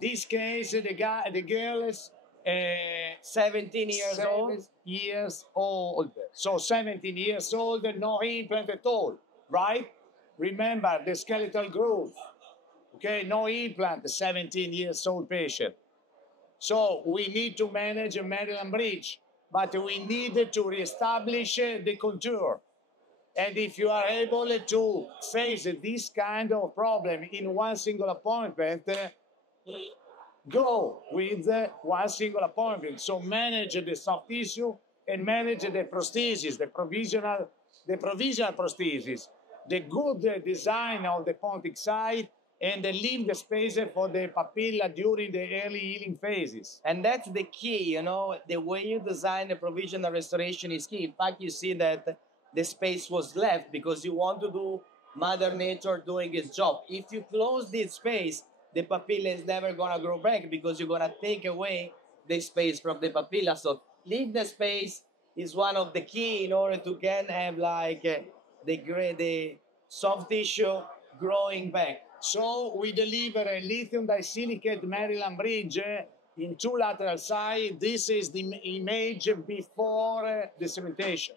This case, the girl is 17 years old. years old. So 17 years old, no implant at all, right? Remember the skeletal growth. Okay, no implant, 17 years old patient. So we need to manage a Maryland bridge, but we need to reestablish the contour. And if you are able to face this kind of problem in one single appointment, go with one single appointment. So manage the soft tissue and manage the prosthesis, the provisional prosthesis, the good design of the pontic side, and leave the space for the papilla during the early healing phases. And that's the key, you know, the way you design the provisional restoration is key. In fact, you see that the space was left because you want to do Mother Nature doing its job. If you close this space, the papilla is never going to grow back because you're going to take away the space from the papilla. So leave the space is one of the key in order to again have like the soft tissue growing back. So we deliver a lithium disilicate Maryland bridge in two lateral sides. This is the image before the cementation,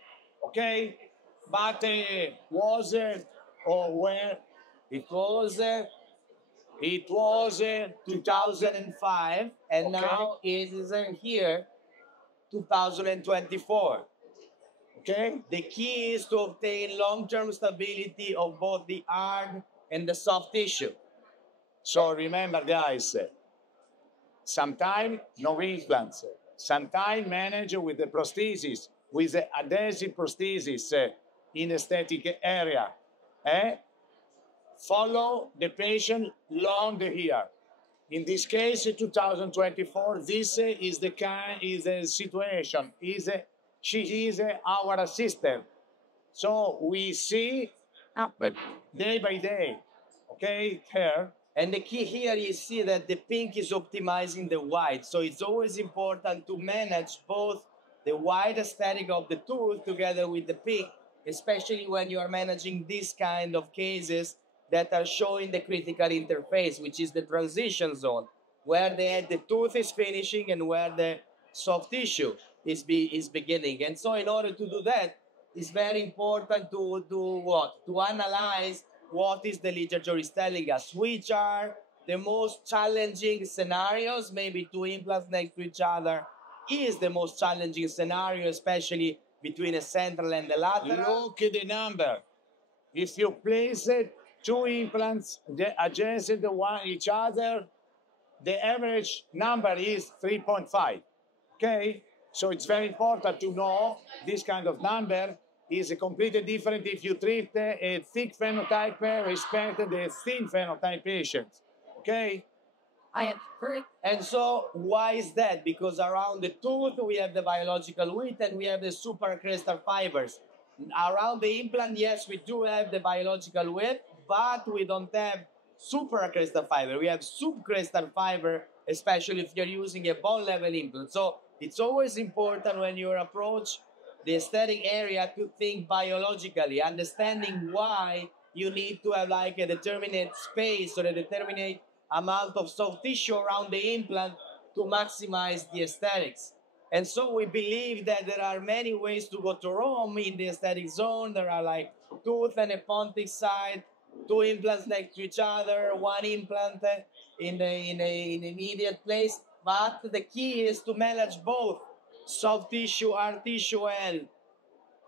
okay? But was or where it was 2005, and okay, now it is here 2024. Okay, the key is to obtain long-term stability of both the hard and the soft tissue. So remember, guys, sometimes no implants, sometimes manage with the prosthesis, with the adhesive prosthesis in the aesthetic area. Follow the patient long the year. In this case, 2024, this is the situation. She is our assistant. So we see day by day, okay, her. And the key here is see that the pink is optimizing the white. So it's always important to manage both the white aesthetic of the tooth together with the pink, especially when you are managing this kind of cases that are showing the critical interface, which is the transition zone, where the tooth is finishing and where the soft tissue is beginning. And so in order to do that, it's very important to do what? To analyze what is the literature is telling us, which are the most challenging scenarios. Maybe two implants next to each other is the most challenging scenario, especially between a central and the lateral. Look at the number. If you place two implants adjacent to each other, the average number is 3.5. Okay? So it's very important to know this kind of number is completely different if you treat a thick phenotype respect the thin phenotype patients. Okay? And so why is that? Because around the tooth we have the biological width and we have the supercrystal fibers. Around the implant, yes, we do have the biological width, but we don't have supercrystal fiber. We have subcrystal fiber, especially if you're using a bone level implant. So it's always important when you approach the aesthetic area to think biologically, understanding why you need to have like a determinate space or a determinate amount of soft tissue around the implant to maximize the aesthetics. And so we believe that there are many ways to go to Rome in the aesthetic zone. There are like tooth and a pontic side, two implants next to each other, one implant in an immediate place. But the key is to manage both soft tissue, hard tissue, and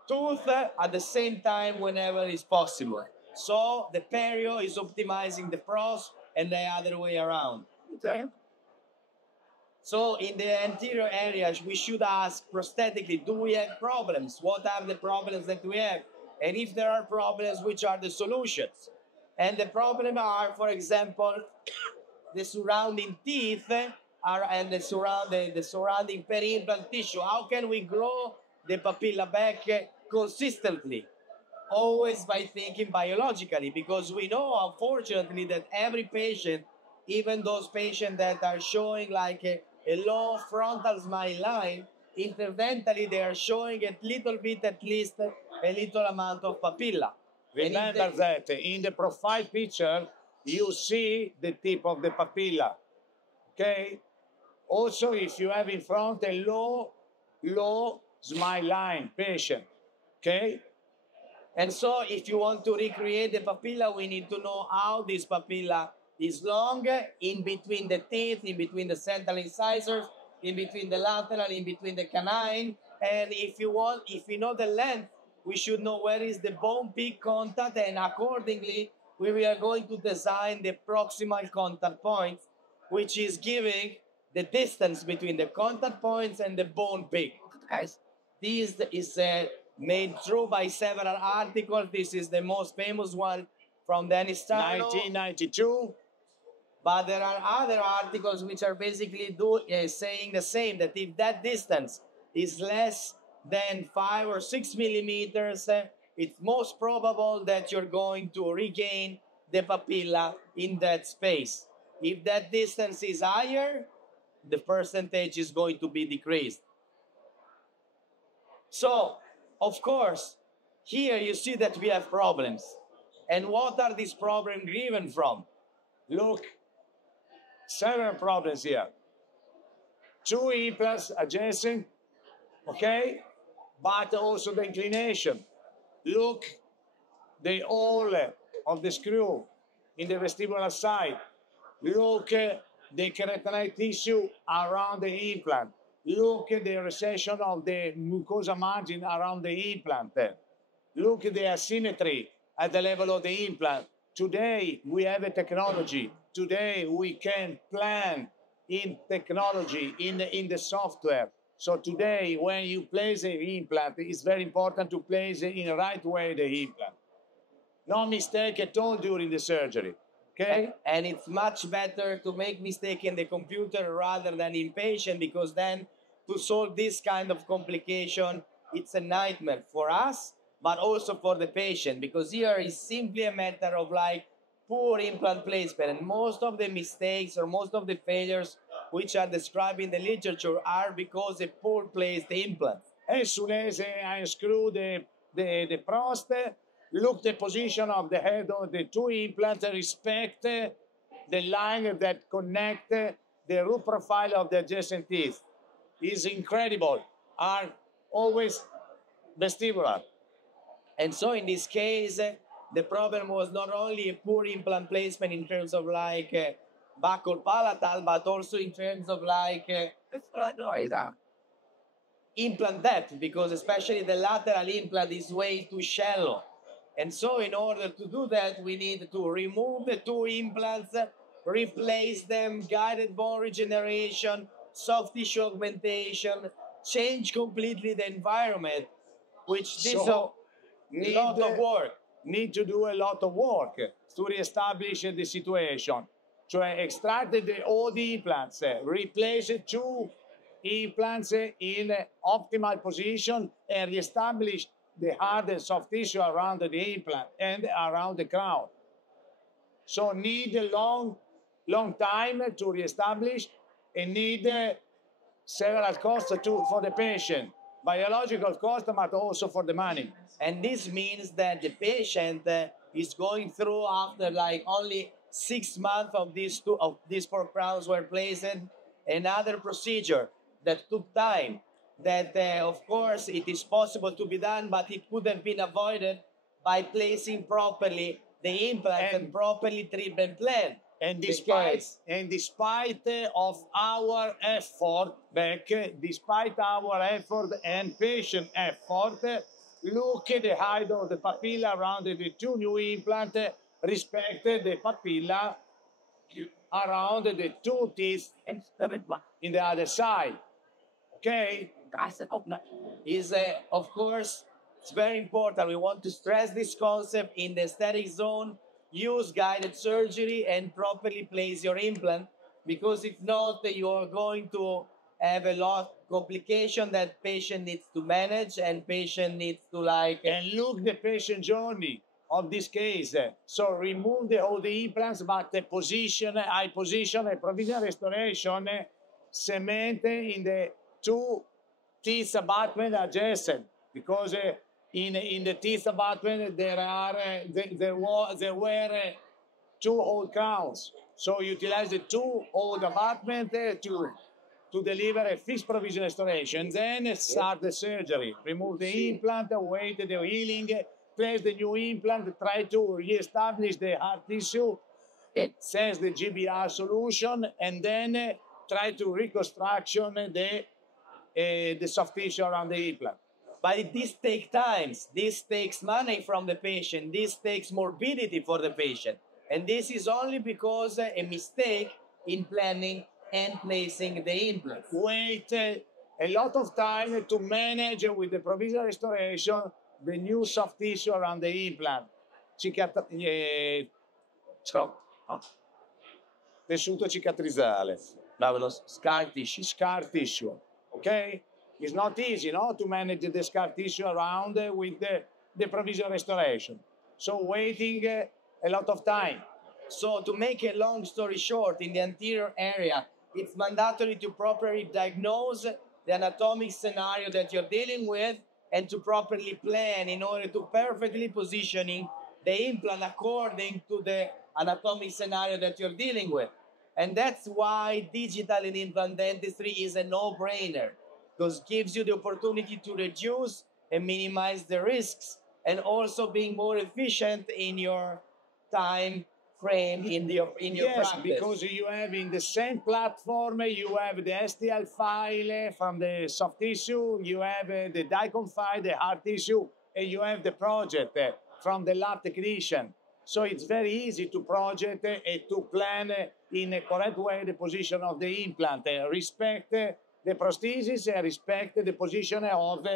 tooth at the same time whenever it's possible. So the perio is optimizing the pros and the other way around. Okay. So in the anterior areas, we should ask prosthetically, do we have problems? What are the problems that we have? And if there are problems, which are the solutions? And the problem are, for example, the surrounding teeth and the surrounding peri-implant tissue. How can we grow the papilla back consistently? Always by thinking biologically, because we know, unfortunately, that every patient, even those patients that are showing like a low frontal smile line, interventally they are showing a little bit, at least a little amount of papilla. Remember that in the profile picture, you see the tip of the papilla. Okay? Also, if you have in front a low smile line patient, okay? And so if you want to recreate the papilla, we need to know how this papilla is long, in between the teeth, in between the central incisors, in between the lateral, in between the canine. And if you know the length, we should know where is the bone peak contact, and accordingly, we are going to design the proximal contact points, which is giving the distance between the contact points and the bone peak. Guys, this is made true by several articles. This is the most famous one from Dennis Tarnow, 1992. But there are other articles which are basically saying the same, that if that distance is less than 5 or 6 millimeters, it's most probable that you're going to regain the papilla in that space. If that distance is higher, the percentage is going to be decreased. So, of course, here you see that we have problems. And what are these problems driven from? Look, several problems here. 2 implants adjacent, okay? But also the inclination. Look, the hole of the screw in the vestibular side. Look, the keratinoid tissue around the implant. Look at the recession of the mucosa margin around the implant. Look at the asymmetry at the level of the implant. Today, we have a technology. Today, we can plan in technology, in the software. So today, when you place an implant, it's very important to place it in the right way, the implant. No mistake at all during the surgery. Okay? And it's much better to make mistake in the computer rather than in patient, because then to solve this kind of complication, it's a nightmare for us, but also for the patient, because here is simply a matter of like poor implant placement. And most of the mistakes or most of the failures which are described in the literature are because a poor placed implant. As soon as I unscrew the prostate, look the position of the head of the 2 implants, respect the line that connect the root profile of the adjacent teeth. Is incredible, are always vestibular. And so in this case, the problem was not only a poor implant placement in terms of like buccal palatal, but also in terms of like implant depth, because especially the lateral implant is way too shallow. And so in order to do that, we need to remove the 2 implants, replace them, guided bone regeneration, soft tissue augmentation, change completely the environment, which this is a lot of work. Need to do a lot of work to reestablish the situation. Cioè extract all the implants, replace 2 implants in optimal position, and reestablish the hard and soft tissue around the implant and around the crown. So need a long time to reestablish, and need several costs for the patient. Biological cost, but also for the money. And this means that the patient is going through, after like only 6 months of these 4 crowns were placed, another procedure that took time, that of course it is possible to be done, but it could have been avoided by placing properly the implant and properly treatment plan. And despite of our effort, despite our effort and patient effort, look at the height of the papilla around the 2 new implants, respect the papilla around the 2 teeth in the other side. Okay? Is of course, it's very important. We want to stress this concept in the aesthetic zone. Use guided surgery and properly place your implant, because if not, you are going to have a lot of complication that patient needs to manage, and patient needs to like... And look the patient journey of this case. So remove all the implants, but the position, I position a provisional restoration, cement in the 2 teeth abutment adjacent, because in the teeth abutment there were 2 old crowns. So utilize the two old apartment to deliver a fixed provision restoration. Then start the surgery. Remove the implant, wait the healing, place the new implant, try to re-establish the hard tissue, sense the GBR solution, and then try to reconstruction the soft tissue around the implant. But this takes time. This takes money from the patient. This takes morbidity for the patient. And this is only because a mistake in planning and placing the implant. Wait a lot of time to manage with the provisional restoration the new soft tissue around the implant. Tessuto cicatrizale. Scar tissue. Scar tissue. Okay? It's not easy, no, to manage the scar tissue around with the provisional restoration. So waiting a lot of time. So to make a long story short, in the anterior area, it's mandatory to properly diagnose the anatomic scenario that you're dealing with and to properly plan in order to perfectly positioning the implant according to the anatomic scenario that you're dealing with. And that's why digital in implant dentistry is a no-brainer, because it gives you the opportunity to reduce and minimize the risks and also being more efficient in your time frame in your yes, practice. Because you have in the same platform, you have the STL file from the soft tissue, you have the DICOM file, the hard tissue, and you have the project from the lab technician. So it's very easy to project and to plan in a correct way the position of the implant, respect the prosthesis, and respect the position of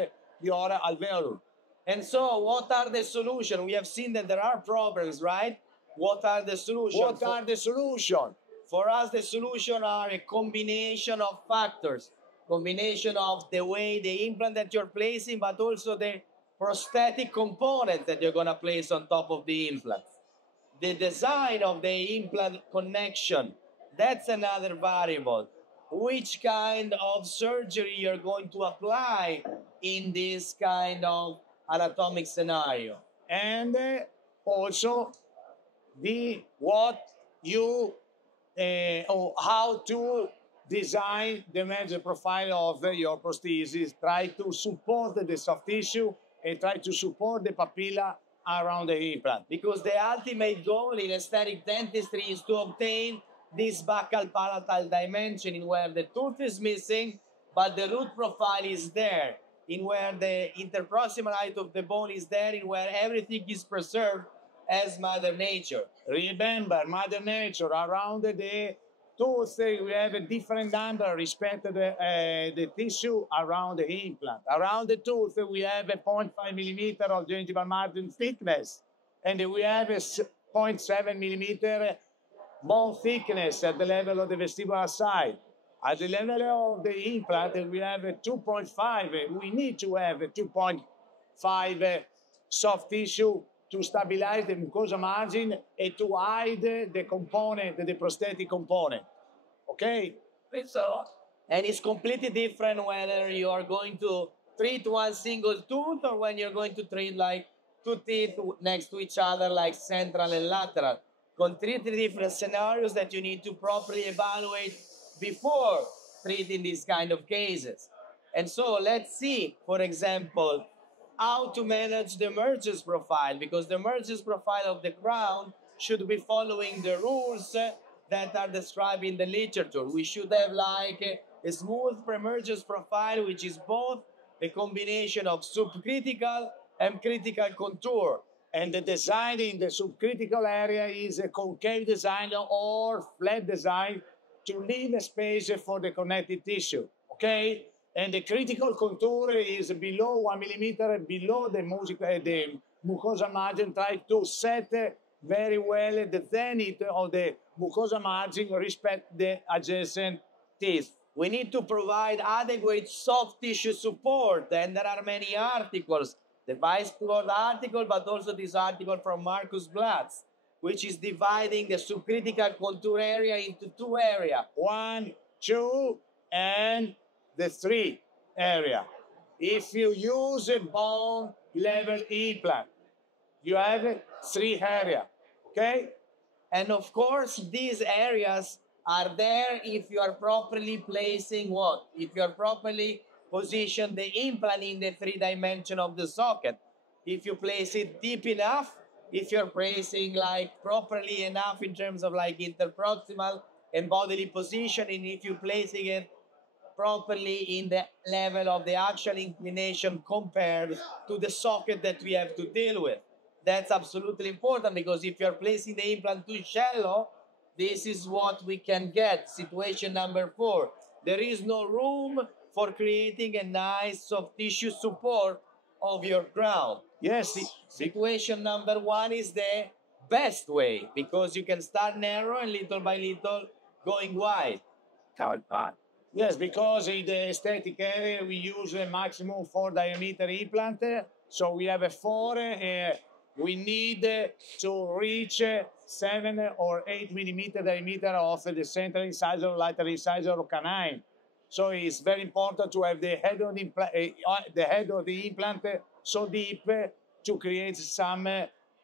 your alveolus. And so what are the solutions? We have seen that there are problems, right? What are the solutions? What are the solutions? For us, the solutions are a combination of factors. Combination of the way the implant that you're placing, but also the prosthetic component that you're going to place on top of the implant. The design of the implant connection, that's another variable. Which kind of surgery you're going to apply in this kind of anatomic scenario. And also how to design the major profile of your prosthesis. Try to support the soft tissue and try to support the papilla around the implant. Because the ultimate goal in aesthetic dentistry is to obtain this buccal palatal dimension in where the tooth is missing, but the root profile is there, in where the interproximal height of the bone is there, in where everything is preserved as Mother Nature. Remember, Mother Nature, around the tooth, we have a different number respect to the tissue around the implant. Around the tooth, we have a 0.5 millimeter of gingival margin thickness, and we have a 0.7 millimeter bone thickness at the level of the vestibular side. At the level of the implant, we have a 2.5. We need to have a 2.5 soft tissue to stabilize the mucosa margin and to hide the component, the prosthetic component. Okay? And it's completely different whether you are going to treat one single tooth or when you're going to treat like two teeth next to each other like central and lateral. Completely different scenarios that you need to properly evaluate before treating these kind of cases. And so let's see, for example, how to manage the emergence profile, because the emergence profile of the crown should be following the rules that are described in the literature. We should have like a smooth emergence profile, which is both a combination of subcritical and critical contour. And the design in the subcritical area is a concave design or flat design to leave a space for the connective tissue, okay? And the critical contour is below 1 millimeter below the mucosa margin. Try to set very well the zenith of the mucosa margin, respect the adjacent teeth. We need to provide adequate soft tissue support, and there are many articles. The Weisbrod article, but also this article from Marcus Blatz, which is dividing the subcritical contour area into two areas. 1, 2, and the 3 area. If you use a bone level implant, you have 3 areas, okay? And of course, these areas are there if you are properly placing what? If you are properly position the implant in the 3 dimension of the socket. If you place it deep enough, if you're placing like properly enough in terms of like interproximal and bodily position, and if you're placing it properly in the level of the actual inclination compared to the socket that we have to deal with. That's absolutely important, because if you're placing the implant too shallow, this is what we can get. Situation number 4. There is no room for creating a nice soft tissue support of your crown. Yes. Situation number 1 is the best way, because you can start narrow and little by little going wide. Yes, because in the aesthetic area we use a maximum 4 diameter implant. So we have a 4. We need to reach 7 or 8 millimeter diameter of the central incisor, lateral incisor, or canine. So it's very important to have the head of the implant so deep to create some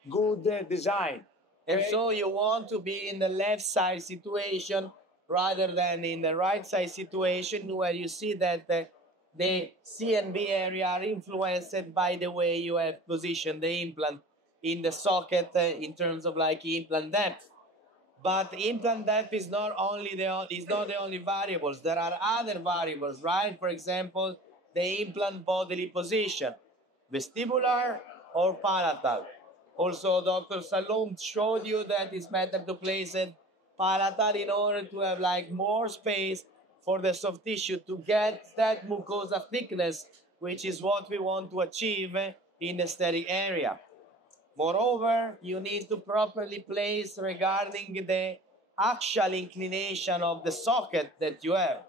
good design. And so you want to be in the left side situation rather than in the right side situation, where you see that the C and B area are influenced by the way you have positioned the implant in the socket in terms of like implant depth. But implant depth is not the only variables. There are other variables, right? For example, the implant bodily position, vestibular or palatal. Also, Dr. Salom showed you that it's better to place it palatal in order to have like more space for the soft tissue to get that mucosa thickness, which is what we want to achieve in the aesthetic area. Moreover, you need to properly place regarding the actual inclination of the socket that you have.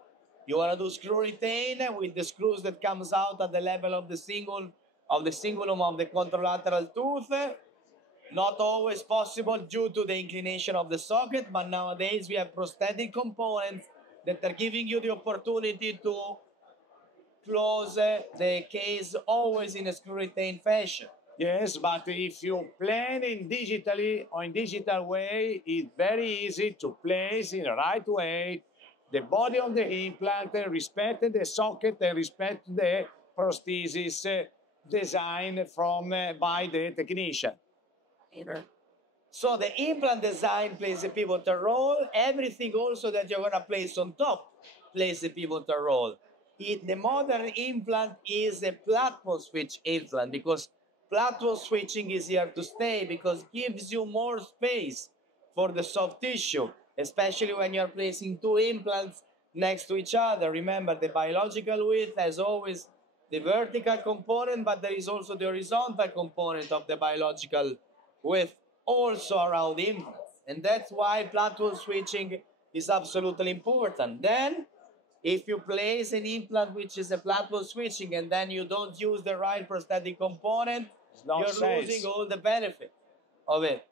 You want to do screw retain with the screws that comes out at the level of the cingulum of the contralateral tooth. Not always possible due to the inclination of the socket, but nowadays we have prosthetic components that are giving you the opportunity to close the case always in a screw retain fashion. Yes, but if you plan in digitally or in digital way, it's very easy to place in the right way the body of the implant, respect the socket, and respect the prosthesis design by the technician. So the implant design plays a pivotal role. Everything also that you're going to place on top plays a pivotal role. The modern implant is a platform switch implant, because platform switching is here to stay, because it gives you more space for the soft tissue, especially when you're placing 2 implants next to each other. Remember, the biological width has always the vertical component, but there is also the horizontal component of the biological width also around the implants. And that's why platform switching is absolutely important. Then, if you place an implant which is a platform switching and then you don't use the right prosthetic component, you're losing all the benefit of it.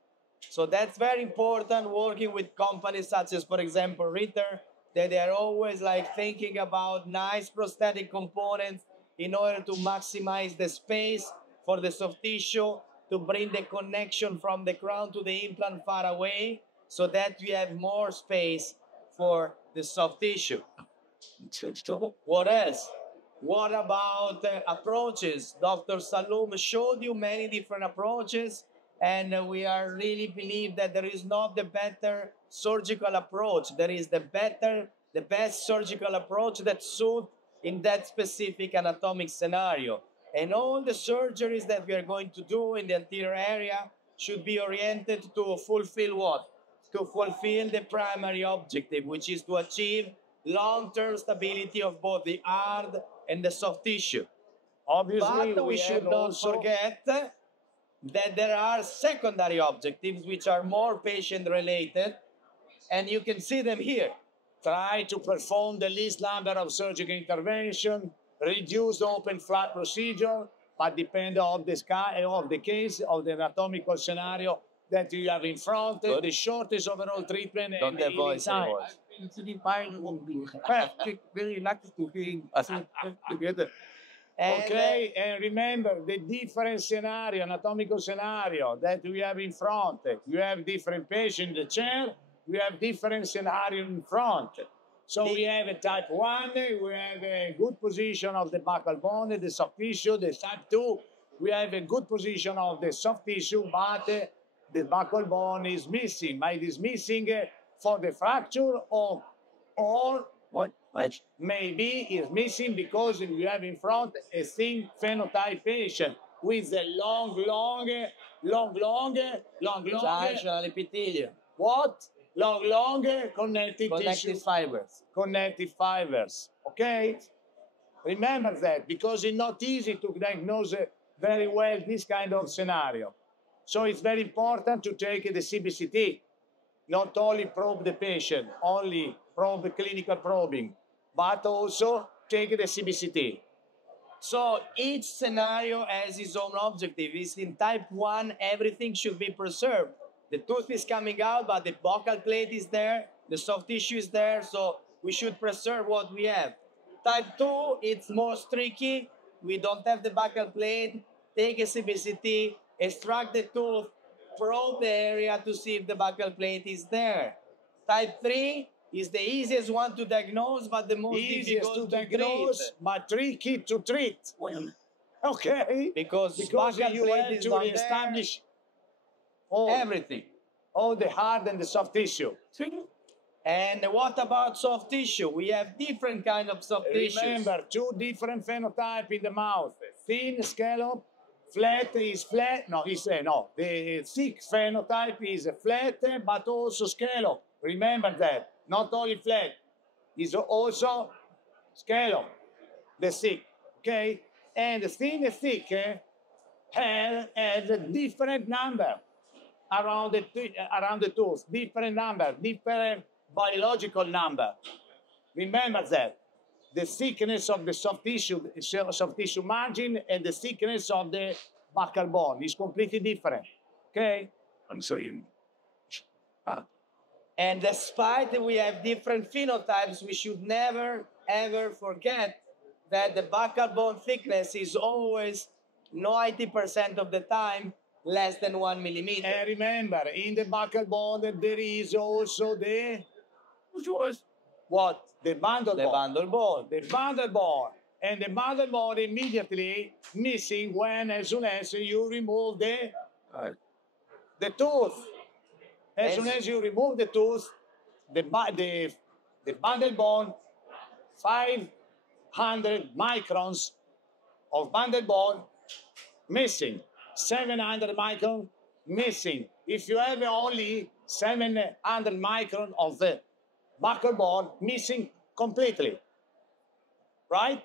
So that's very important, working with companies such as, for example, Ritter, that they are always like thinking about nice prosthetic components in order to maximize the space for the soft tissue, to bring the connection from the crown to the implant far away, so that we have more space for the soft tissue. What else? What about approaches? Dr. Salom showed you many different approaches, and we are really believe that there is not the better surgical approach. There is the best surgical approach that suits in that specific anatomic scenario. And all the surgeries that we are going to do in the anterior area should be oriented to fulfill what? To fulfill the primary objective, which is to achieve long-term stability of both the hard and the soft tissue. Obviously, but we should not forget that there are secondary objectives which are more patient-related, and you can see them here. Try to perform the least number of surgical intervention, reduce the open flap procedure, but depend on the case of the anatomical scenario that you have in front, the shortest overall treatment, Don't have voice anymore. Very lucky to hear together. And, okay, and remember the different scenario, anatomical scenario that we have in front. You have different patient in the chair, we have different scenario in front. So we have a type 1, we have a good position of the buccal bone, the soft tissue. The type 2, we have a good position of the soft tissue, but the buccal bone is missing. But it is missing for the fracture or what? Maybe it's missing because you have in front a thin phenotype patient with a long Rational epithelium. What? Long connective fibers. Connective fibers. Okay? Remember that, because it's not easy to diagnose very well this kind of scenario. So it's very important to take the CBCT. Not only probe the patient, only probe the clinical probing, but also take the CBCT. So each scenario has its own objective. Is in type 1, everything should be preserved. The tooth is coming out, but the buccal plate is there, the soft tissue is there, so we should preserve what we have. Type 2, it's more tricky. We don't have the buccal plate. Take a CBCT, extract the tooth, probe the area to see if the buccal plate is there. Type 3 is the easiest one to diagnose, but the most difficult to diagnose, treat. But tricky to treat. Okay? Because you buccal have plate is to not establish everything. All the hard and the soft tissue. And what about soft tissue? We have different kind of soft tissues. Remember, 2 different phenotype in the mouth. Thin scallop, flat is flat. No, no. The thick phenotype is flat, but also scallop. Remember that. Not only flat, is also scallop. The thick. Okay? And the thin and thick has a different number around the tooth. Different number, different biological number. Remember that. The thickness of the soft tissue margin and the thickness of the buccal bone is completely different. Okay? I'm sorry. And despite we have different phenotypes, we should never, ever forget that the buccal bone thickness is always 90% of the time less than 1 millimeter. And remember, in the buccal bone, there is also the... What? The bundle bone. The bundle bone. And the bundle bone immediately missing as soon as you remove the tooth. As soon as you remove the tooth, the bundle bone, 500 microns of bundle bone missing. 700 micron missing. If you have only 700 micron of the buccal bone missing completely. Right?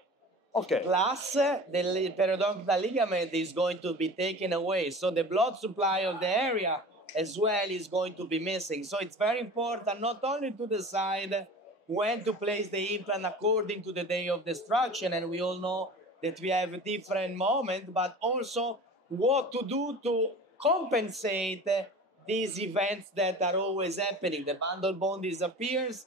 Okay. Plus, the periodontal ligament is going to be taken away. So the blood supply of the area as well is going to be missing. So it's very important not only to decide when to place the implant according to the day of destruction, and we all know that we have a different moment, but also what to do to compensate these events that are always happening. The bundle bone disappears,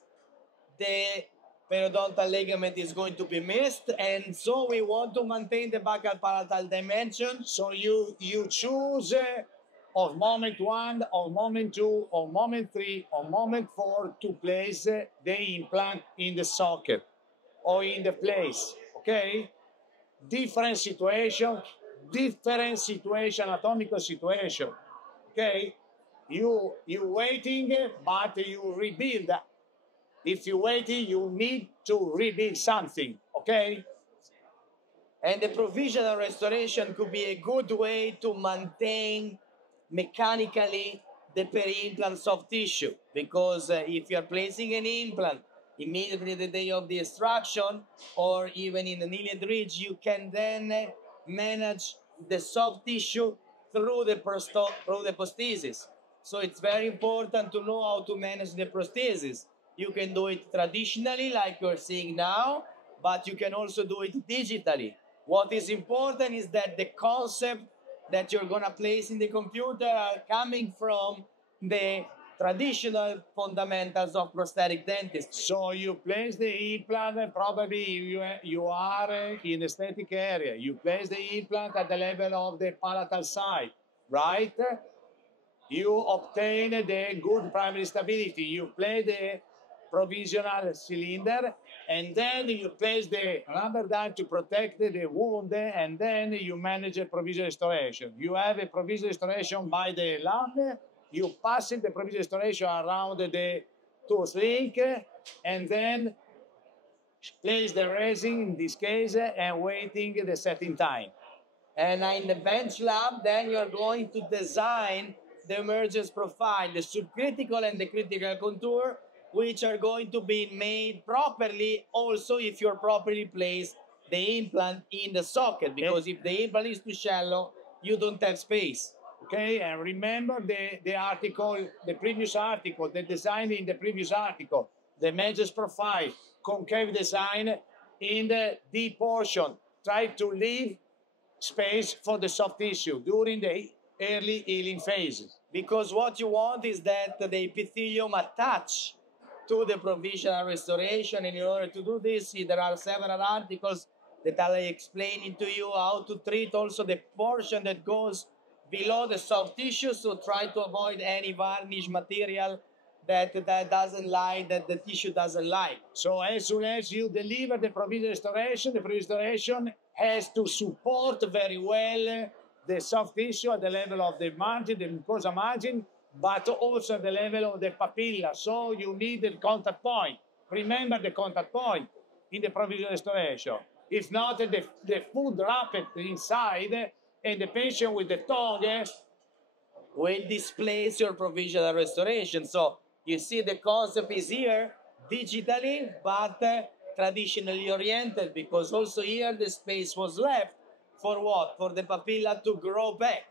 the periodontal ligament is going to be missed, and so we want to maintain the buccal palatal dimension. So you choose of moment 1, or moment 2, or moment 3, or moment 4 to place the implant in the socket or in the place. Okay? Different situation, anatomical situation. Okay? You waiting, but you rebuild. If you waiting, you need to rebuild something. Okay? And the provisional restoration could be a good way to maintain mechanically the peri-implant soft tissue, because if you are placing an implant immediately the day of the extraction or even in the iliac ridge, you can then manage the soft tissue through the prosthesis. So it's very important to know how to manage the prosthesis. You can do it traditionally like you're seeing now, but you can also do it digitally. What is important is that the concept that you're going to place in the computer are coming from the traditional fundamentals of prosthetic dentistry. So you place the implant, probably you are in the aesthetic area. You place the implant at the level of the palatal side, right? You obtain the good primary stability. You place the provisional cylinder, and then you place the rubber dam to protect the wound, and then you manage a provisional restoration. You have a provisional restoration by the lab. You pass the provisional restoration around the tooth link, and then place the resin in this case and waiting the setting time. And in the bench lab, then you're going to design the emergence profile, the subcritical and the critical contour, which are going to be made properly also if you're properly placed the implant in the socket, because if the implant is too shallow, you don't have space. Okay, and remember the article, the previous article, the design in the previous article, the emergence profile, concave design in the deep portion. Try to leave space for the soft tissue during the early healing phases. Because what you want is that the epithelium attach to the provisional restoration, and in order to do this, there are several articles that I'll explain to you how to treat also the portion that goes below the soft tissue, so try to avoid any varnish material that doesn't like, that the tissue doesn't like. So as soon as you deliver the provisional restoration, the restoration has to support very well the soft tissue at the level of the margin, the mucosa margin, but also at the level of the papilla. So you need the contact point. Remember the contact point in the provisional restoration. If not, the food wrapped inside, and the patient with the tongue will displace your provisional restoration. So you see the concept is here digitally, but traditionally oriented, because also here the space was left for what? For the papilla to grow back.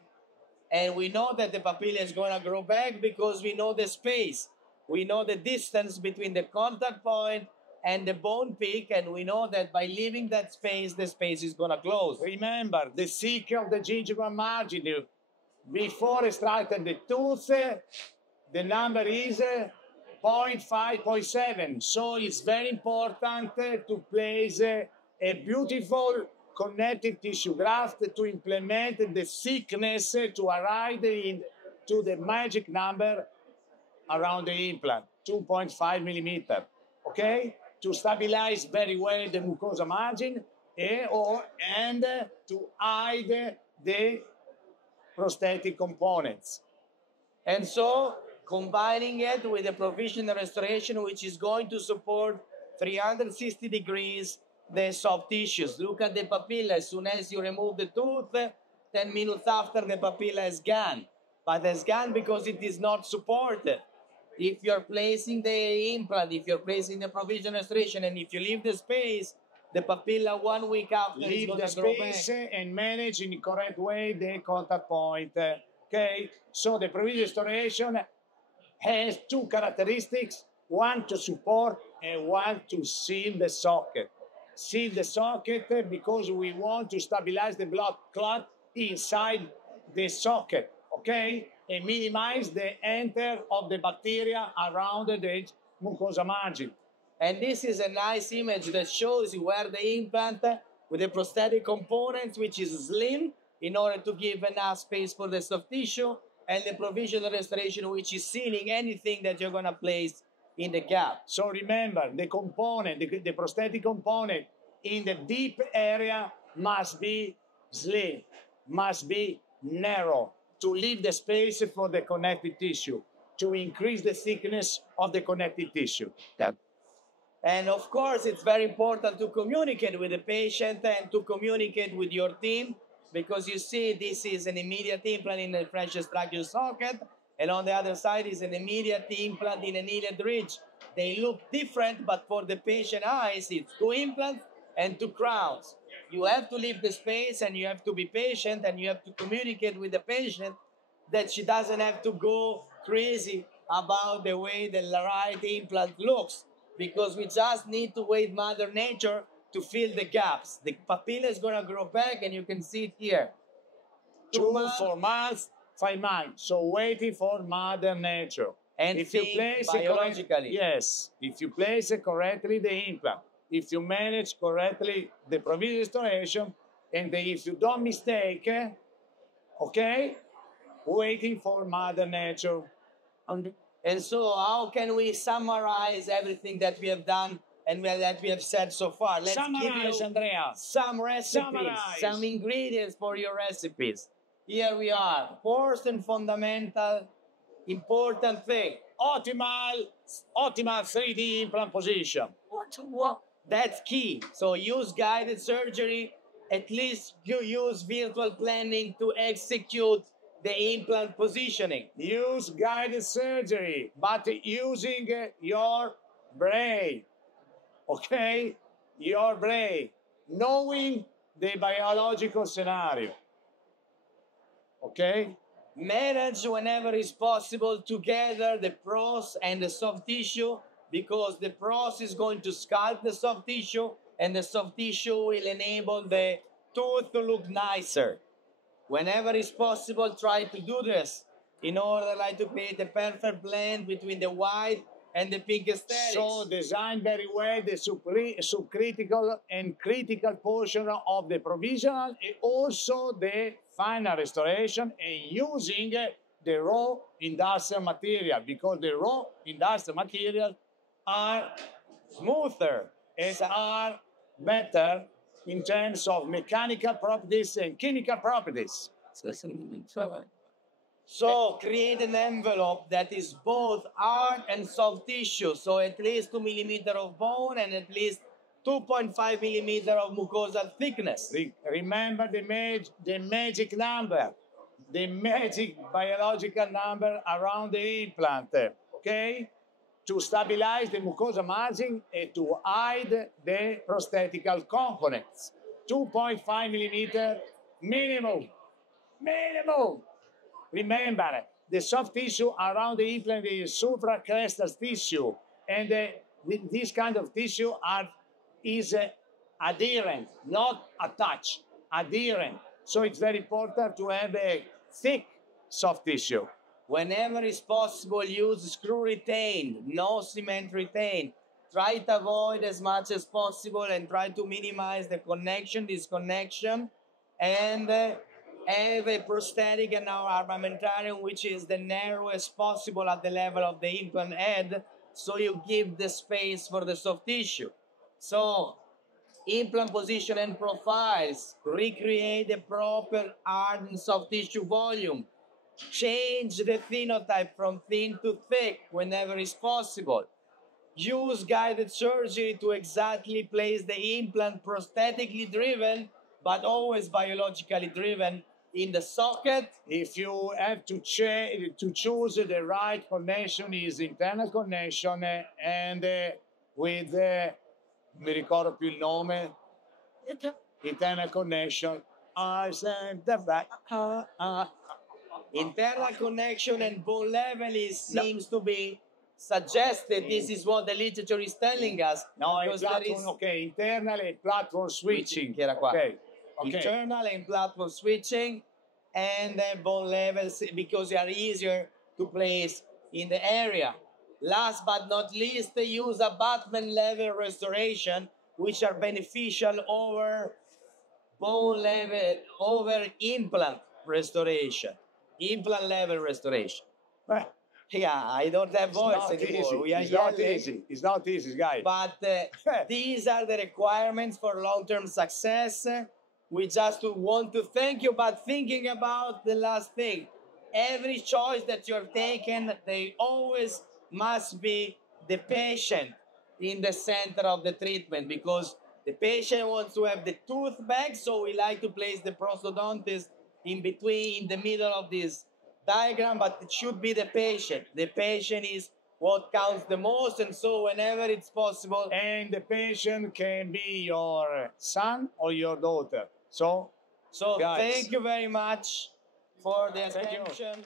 And we know that the papilla is going to grow back because we know the space. We know the distance between the contact point and the bone peak, and we know that by leaving that space, the space is going to close. Remember, the seek of the gingival margin, before extracting the tooth, the number is 0.5, 0.7. So it's very important to place a beautiful connective tissue graft to implement the thickness to arrive to the magic number around the implant, 2.5 millimeter, okay? To stabilize very well the mucosa margin and to hide the prosthetic components. And so, combining it with a provisional restoration, which is going to support 360 degrees the soft tissues. Look at the papilla. As soon as you remove the tooth, 10 minutes after, the papilla is gone. But it's gone because it is not supported. If you're placing the implant, if you're placing the provisional restoration, and if you leave the space, the papilla 1 week after is going to grow back. And manage in the correct way the contact point. Okay, so the provisional restoration has two characteristics: one to support and one to seal the socket. Seal the socket because we want to stabilize the blood clot inside the socket, okay? And minimize the enter of the bacteria around the mucosa margin. And this is a nice image that shows you where the implant with the prosthetic components, which is slim, in order to give enough space for the soft tissue, and the provisional restoration, which is sealing anything that you're going to place in the gap. So remember, the component, the prosthetic component in the deep area must be slim, must be narrow, to leave the space for the connective tissue, to increase the thickness of the connective tissue. And of course, it's very important to communicate with the patient and to communicate with your team, because you see this is an immediate implant in a fresh structure socket, and on the other side is an immediate implant in an iliac ridge. They look different, but for the patient eyes, it's two implants and two crowns. You have to leave the space, and you have to be patient, and you have to communicate with the patient that she doesn't have to go crazy about the way the right implant looks, because we just need to wait Mother Nature to fill the gaps. The papilla is going to grow back, and you can see it here. 2 4 months, 5 months. So waiting for Mother Nature. And if you think place biologically. yes, if you place correctly the implant, if you manage correctly the provisional restoration, and if you don't mistake, okay, waiting for Mother Nature. And so how can we summarize everything that we have done and that we have said so far? Let's Summarize, give you Andrea. some recipes, Summarize. some ingredients for your recipes. Here we are. First and fundamental, important thing. Optimal 3D implant position. What? That's key. So use guided surgery. At least you use virtual planning to execute the implant positioning. Use guided surgery, but using your brain. Okay? Your brain. Knowing the biological scenario. Okay? Manage whenever is possible together the pros and the soft tissue, because the pros is going to sculpt the soft tissue and the soft tissue will enable the tooth to look nicer. Whenever is possible, try to do this in order to create a perfect blend between the white and the pink aesthetics. So design very well the subcritical and critical portion of the provisional and also the final restoration, and using the raw industrial material, because the raw industrial materials are smoother and are better in terms of mechanical properties and chemical properties. So create an envelope that is both hard and soft tissue, so at least 2 millimeters of bone and at least 2.5 millimeters of mucosal thickness. Remember the magic number, the magic biological number around the implant, okay? To stabilize the mucosal margin and to hide the prosthetical components. 2.5 millimeter minimum. Minimum. Remember, the soft tissue around the implant is supracrestal tissue, and this kind of tissue is adherent, not attached, adherent. So it's very important to have a thick soft tissue. Whenever is possible, use screw retained, no cement retained. Try to avoid as much as possible and try to minimize the connection, disconnection, and have a prosthetic and our armamentarium which is the narrowest possible at the level of the implant head, so you give the space for the soft tissue. So, implant position and profiles, recreate the proper hard and soft tissue volume, change the phenotype from thin to thick whenever is possible. Use guided surgery to exactly place the implant prosthetically driven, but always biologically driven in the socket. If you have to choose the right connection, is internal connection and with mi ricordo più il nome, internal connection. Internal connection and bone level seems to be suggested. This is what the literature is telling us. No, è platform, okay, internal and platform switching. Okay. Internal and platform switching, and bone levels because they are easier to place in the area. Last but not least, use abutment level restoration, which are beneficial over bone level, over implant restoration, implant level restoration. Right. Yeah, I don't have voice anymore. It's not easy, guys. But these are the requirements for long-term success. We just want to thank you, but thinking about the last thing, every choice that you're taken, they always must be the patient in the center of the treatment, because the patient wants to have the tooth back, so we like to place the prosthodontist in between, in the middle of this diagram, but it should be the patient. The patient is what counts the most, and so whenever it's possible. And the patient can be your son or your daughter. So guys, thank you very much for the attention.